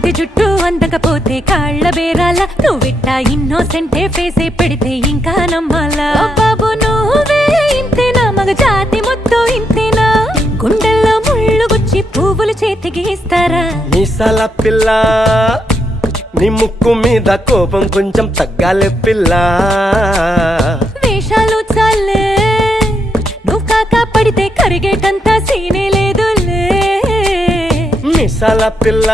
పడితే జుట్టు అందకపోతే కాళ్ళ బేరాల నువ్విట్టా ఇన్నోసెంటే ఫేసే పెడితే ఇంకా నమ్మాలా బాబు నువ్వే ఇంతేనా మగ జాతి మొత్తం ఇంతేనా గుండెల్లో ముళ్ళు గుచ్చి పువ్వులు చేతికి ఇస్తారా మీసాల పిల్ల నీ ముక్కు మీద కోపం కొంచెం తగ్గాలే పిల్ల వేషాలు చాలే నువ్వు కాక పడితే కరిగేటంతా సీనే లేదులే మీసాల పిల్ల